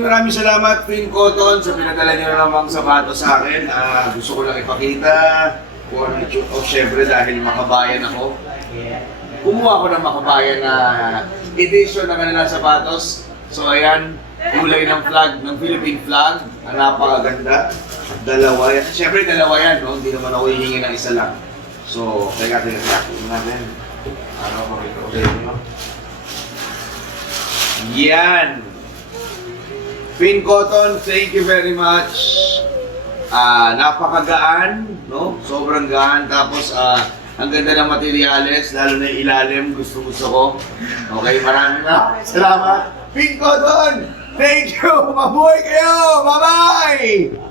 maraming salamat, Twin Cotton, sa pinadala niyo na namang sapatos sa akin. Gusto ko lang ipakita kung ano yung syempre dahil makabayan ako. Kumuha ko ng makabayan na edition ng kanilang sapatos. So ayan, kulay ng flag, ng Philippine flag. Ang napakaganda. Dalawa yan. Syempre dalawa yan, no? Hindi naman ako hihingi ng isa lang. So, kaya natin. Ano ko ito? Okay, no? Yan! Twin Cotton, thank you very much. Napakagaan, no? Sobrang gaan. Tapos, ang ganda ng materyales, lalo na yung ilalim, gusto ko. Okay, maraming salamat. Twin Cotton, thank you! Mabuhay kayo! Bye-bye!